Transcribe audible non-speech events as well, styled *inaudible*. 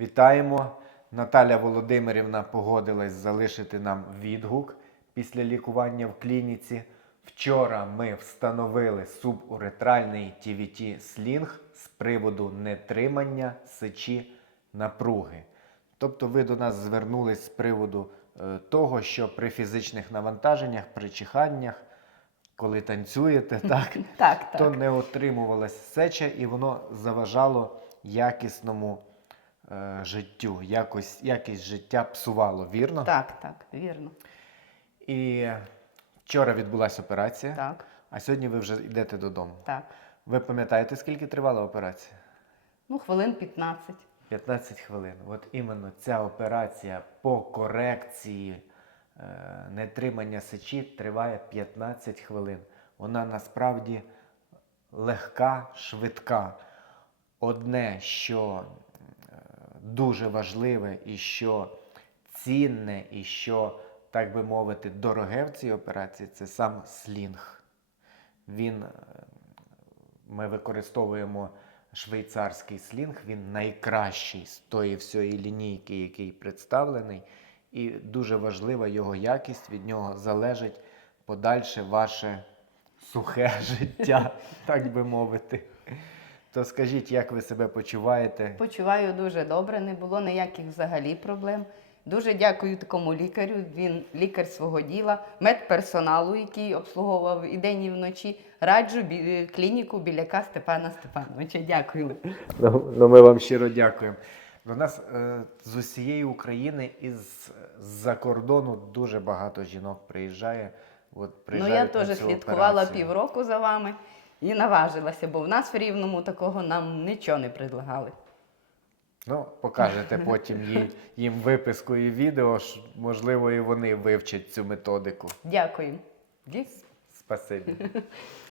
Вітаємо. Наталя Володимирівна погодилась залишити нам відгук після лікування в клініці. Вчора ми встановили субуретральний TVT слінг з приводу нетримання сечі напруги. Тобто ви до нас звернулись з приводу е, того, що при фізичних навантаженнях, при чиханнях, коли танцюєте, *laughs* так, Так, то не отримувалась сеча, і воно заважало якісному е, життю, якось, якість життя псувало, вірно? Так, так, вірно. І вчора відбулася операція, Так, а сьогодні ви вже йдете додому. так. Ви пам'ятаєте, скільки тривала операція? Ну, хвилин 15. 15 хвилин. От іменно ця операція по корекції е, нетримання сечі триває 15 хвилин. Вона насправді легка, швидка. Одне, що дуже важливе і що цінне, і що, так би мовити, дороге в цій операції, це сам слінг. Він, е, ми використовуємо швейцарський слінг, він найкращий з тої всієї лінійки, який представлений. І дуже важлива його якість, від нього залежить подальше ваше сухе *laughs* життя, так би мовити. То скажіть, як ви себе почуваєте? Почуваю дуже добре, не було ніяких взагалі проблем. Дуже дякую такому лікарю. Він лікар свого діла, медперсоналу, який обслуговував і день, і вночі. Раджу бі- клініку біляка Степана Степановича. Дякую. Ну, ну, ми вам щиро дякуємо. До нас е, з усієї України і з-за кордону дуже багато жінок приїжджає. От, Ну, я теж слідкувала операцію. півроку за вами і наважилася, бо в нас в Рівному такого нам нічого не предлагали. Ну, покажете потім їй, їм виписку і відео, що, можливо, і вони вивчать цю методику. Дякую. Дійс- Спасибі.